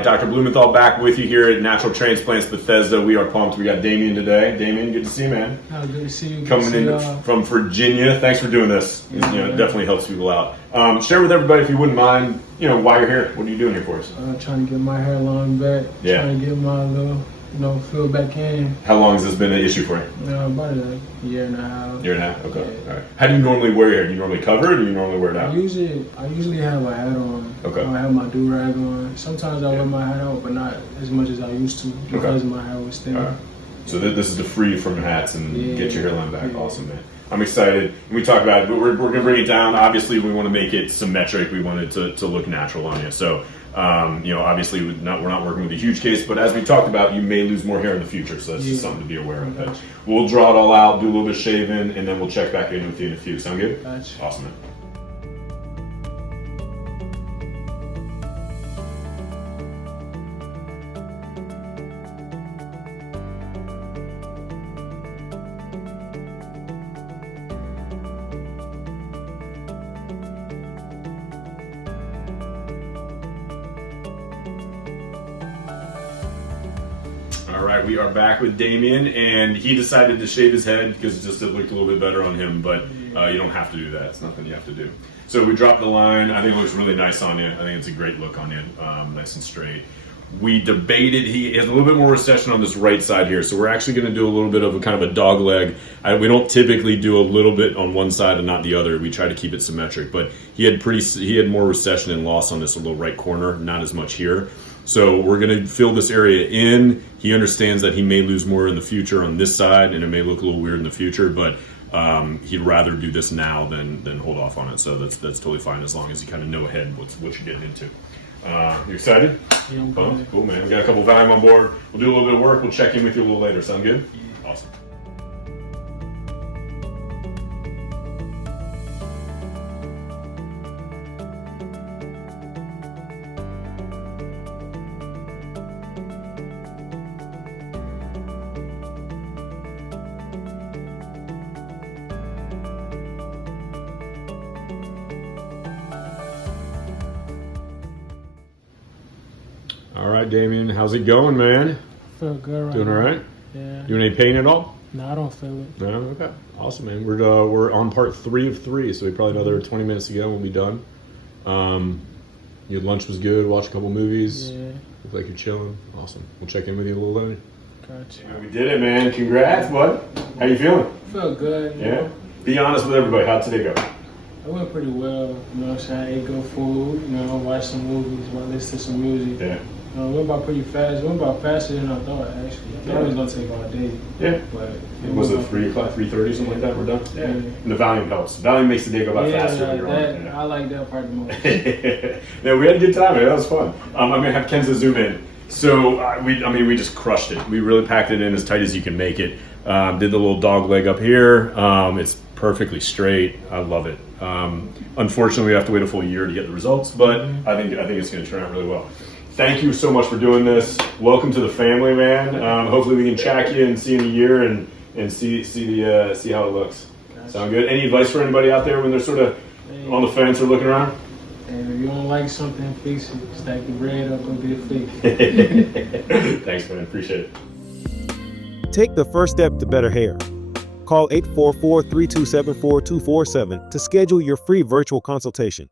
right, Dr. Blumenthal back with you here at Natural Transplants Bethesda. We are pumped. We got Damion today. Damion, good to see you, man. Oh, good to see you. Coming in from Virginia. Thanks for doing this. Yeah, it definitely helps people out. Share with everybody, if you wouldn't mind, why you're here. What are you doing here for us? Trying to get my hairline back. Yeah. Trying to get my little, fill back in. How long has this been an issue for you? About a year and a half. Year and a half? Okay. Yeah. All right. How do you normally wear your hair? Do you normally cover it, or do you normally wear it out? I usually have a hat on. Okay. I have my do-rag on. Sometimes I wear my hat out, but not as much as I used to because my hair was thin. All right. So this is to free you from hats and get your hairline back. Yeah. Awesome, man. I'm excited. We talked about it, but we're going to bring it down. Obviously, we want to make it symmetric. We want it to look natural on you. So, obviously, we're not working with a huge case, but as we talked about, you may lose more hair in the future. So that's just something to be aware of. But we'll draw it all out, do a little bit of shaving, and then we'll check back in with you in a few. Sound good? Gotcha. Awesome, man. All right, we are back with Damion, and he decided to shave his head because it looked a little bit better on him, but you don't have to do that. It's nothing you have to do. So we dropped the line. I think it looks really nice on you. I think it's a great look on you, nice and straight. We debated, he has a little bit more recession on this right side here, so we're actually going to do a little bit of a kind of a dog leg. We don't typically do a little bit on one side and not the other. We try to keep it symmetric, but he had more recession and loss on this little right corner, not as much here. So we're going to fill this area in. He understands that he may lose more in the future on this side, and it may look a little weird in the future, but he'd rather do this now than hold off on it. So that's totally fine as long as you kind of know ahead what you're getting into. You excited? Yeah, I'm good. Cool, man. We got a couple Valium on board. We'll do a little bit of work. We'll check in with you a little later. Sound good? Yeah. Awesome. All right, Damion, how's it going, man? Feel good right Doing all right? Yeah. Doing any pain at all? No, I don't feel it. No? Okay. Awesome, man. We're on part 3 of 3, so we probably another 20 minutes to go and we'll be done. Your lunch was good, watch a couple movies. Yeah. Look like you're chilling. Awesome. We'll check in with you a little later. Gotcha. We did it, man. Congrats, bud. How you feeling? Feel good. Yeah? Be honest with everybody. How'd today go? It went pretty well. You know what I'm saying? I ate good food, watched some movies, listen to some music. Yeah. It went by pretty fast. It went by faster than I thought, actually. I thought it was going to take all day. Yeah. But Was it 3 o'clock, 3:30, something like that? We're done? Yeah. And the Valium helps. Valium makes the day go by faster when you're on it. I like that part the most. No, we had a good time, man. That was fun. I'm going to have Kenza zoom in. So, we just crushed it. We really packed it in as tight as you can make it. Did the little dog leg up here. It's perfectly straight. I love it. Unfortunately, we have to wait a full year to get the results, but I think it's going to turn out really well. Thank you so much for doing this. Welcome to the family, man. Hopefully we can check you and see in a year and see how it looks. Gotcha. Sound good? Any advice for anybody out there when they're sort of on the fence or looking around? And if you don't like something, fix it. Stack the bread up, go get it fixed. Thanks, man. Appreciate it. Take the first step to better hair. Call 844-327-4247 to schedule your free virtual consultation.